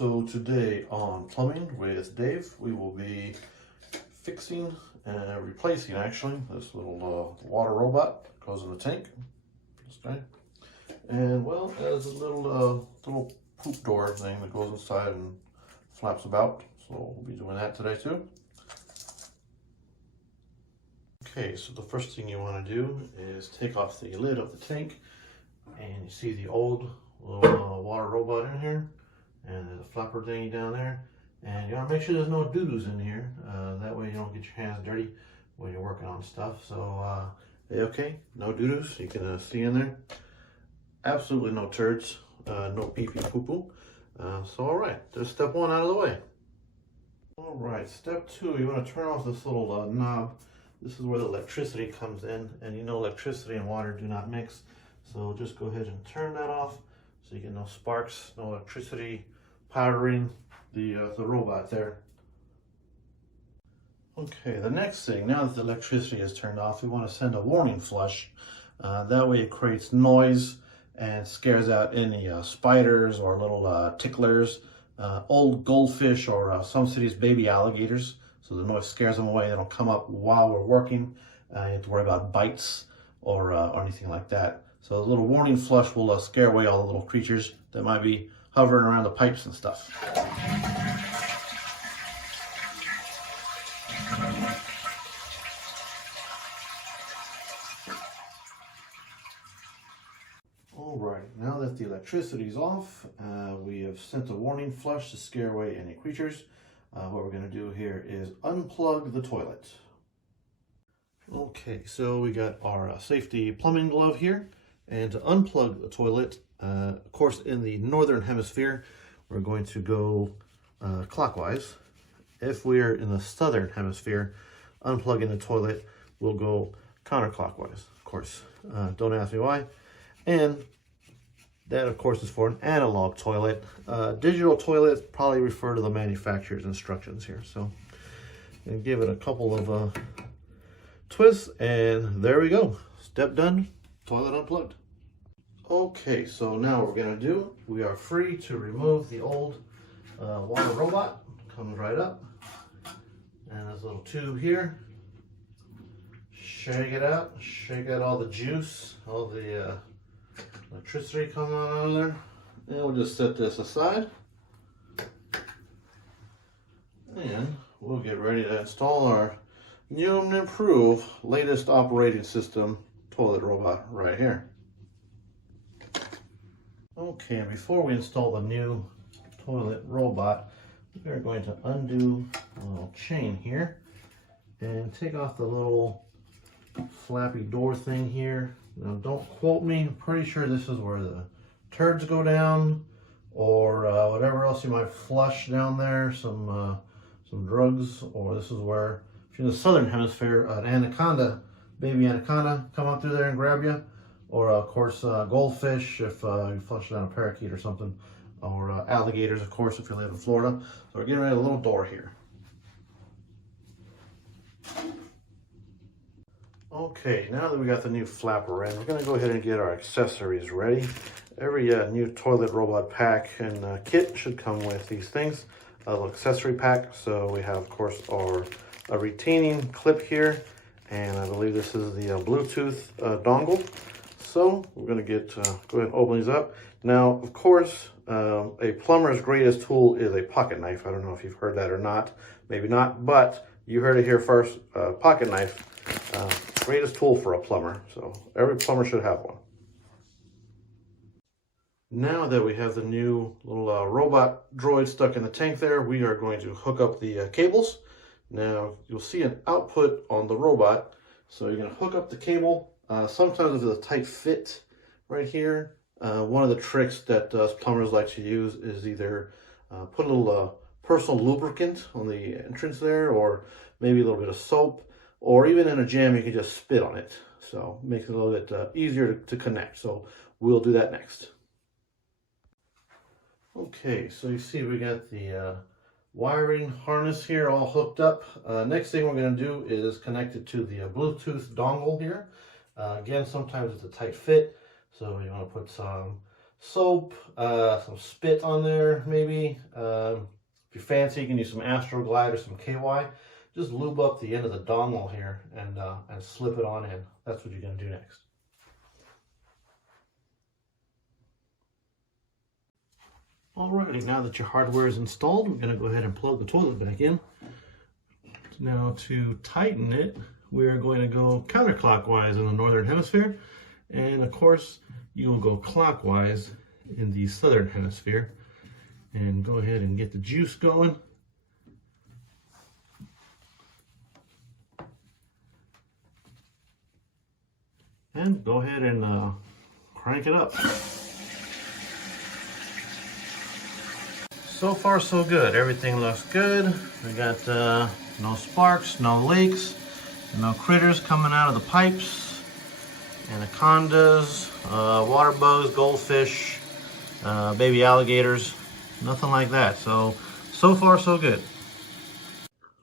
So today on Plumbing with Dave, we will be fixing and replacing actually this little water robot that goes in the tank. Okay. And well, as a little poop door thing that goes inside and flaps about. So we'll be doing that today too. Okay, so the first thing you want to do is take off the lid of the tank, and you see the old little water robot in here, and there's a flapper thingy down there, and you want to make sure there's no doo-doos in here. That way you don't get your hands dirty when you're working on stuff. So okay, no doo-doos. You can see in there. Absolutely no turds, no pee-pee poo-poo. So all right, there's step one out of the way. All right, step two, you want to turn off this little knob. This is where the electricity comes in, and you know electricity and water do not mix. So just go ahead and turn that off so you get no sparks, no electricity powdering the robot there. Okay, the next thing, now that the electricity is turned off, we want to send a warning flush. That way it creates noise and scares out any spiders or little ticklers, old goldfish, or some cities baby alligators. So the noise scares them away. They don't come up while we're working. You have to worry about bites or anything like that. So a little warning flush will scare away all the little creatures that might be hovering around the pipes and stuff. All right, now that the electricity is off, we have sent a warning flush to scare away any creatures. What we're going to do here is unplug the toilet. Okay, so we got our safety plumbing glove here, and to unplug the toilet, of course in the northern hemisphere, we're going to go clockwise. If we're in the southern hemisphere, unplugging the toilet, we'll go counterclockwise, of course. Don't ask me why. And that, of course, is for an analog toilet. Digital toilets probably refer to the manufacturer's instructions here. So, and give it a couple of twists, and there we go. Step done, toilet unplugged. Okay, so now what we're gonna do, we are free to remove the old water robot. Comes right up, and this little tube here. Shake it out all the juice, all the electricity coming out of there. And we'll just set this aside. And we'll get ready to install our new and improved latest operating system toilet robot right here. Okay, and before we install the new toilet robot, we are going to undo a little chain here and take off the little flappy door thing here. Now don't quote me, I'm pretty sure this is where the turds go down, or whatever else you might flush down there, some drugs, or this is where, if you're in the southern hemisphere, an anaconda, baby anaconda, come up through there and grab you, or of course goldfish if you flush down a parakeet or something, or alligators, of course, if you live in Florida. So we're getting rid of a little door here. Okay, now that we got the new flapper in, we're going to go ahead and get our accessories ready. Every new toilet robot pack and kit should come with these things, a little accessory pack. So we have, of course, our retaining clip here, and I believe this is the Bluetooth dongle. So we're going to go ahead and open these up. Now, of course, a plumber's greatest tool is a pocket knife. I don't know if you've heard that or not, maybe not, but you heard it here first. Pocket knife. Greatest tool for a plumber, so every plumber should have one. Now that we have the new little robot droid stuck in the tank there, we are going to hook up the cables. Now you'll see an output on the robot, so you're going to hook up the cable. Sometimes if it's a tight fit right here, one of the tricks that plumbers like to use is either put a little personal lubricant on the entrance there, or maybe a little bit of soap. Or even in a jam, you can just spit on it. So it makes it a little bit easier to connect. So we'll do that next. Okay, so you see we got the wiring harness here all hooked up. Next thing we're going to do is connect it to the Bluetooth dongle here. Again, sometimes it's a tight fit, so you want to put some soap, some spit on there maybe. If you're fancy, you can use some Astroglide or some KY. Just lube up the end of the dongle here and slip it on in. That's what you're going to do next. Alrighty, now that your hardware is installed, we're going to go ahead and plug the toilet back in. Now to tighten it, we're going to go counterclockwise in the northern hemisphere, and of course you will go clockwise in the southern hemisphere. And go ahead and get the juice going. And go ahead and crank it up. So far so good. Everything looks good. We got no sparks, no leaks, no critters coming out of the pipes, anacondas, water bugs, goldfish, baby alligators, nothing like that. So far so good.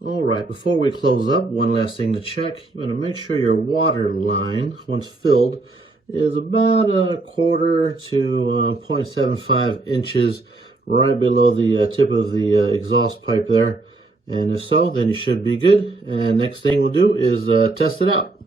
All right, before we close up, one last thing to check. You want to make sure your water line, once filled, is about 1/4 to 0.75 inches right below the tip of the exhaust pipe there. And if so, then you should be good. And next thing we'll do is test it out.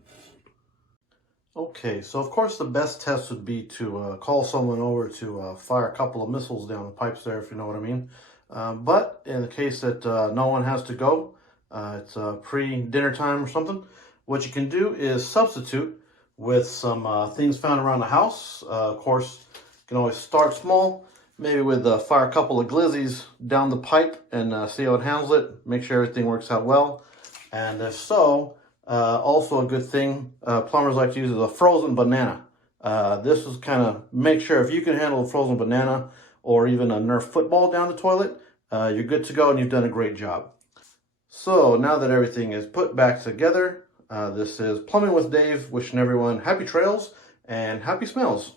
Okay, so of course the best test would be to call someone over to fire a couple of missiles down the pipes there, if you know what I mean. But in the case that no one has to go, it's pre-dinner time or something, what you can do is substitute with some things found around the house. Of course, you can always start small. Maybe with fire a couple of glizzies down the pipe and see how it handles it. Make sure everything works out well. And if so, also a good thing plumbers like to use is a frozen banana. This is kind of make sure if you can handle a frozen banana or even a Nerf football down the toilet, you're good to go and you've done a great job. So now that everything is put back together, this is Plumbing with Dave, wishing everyone happy trails and happy smells.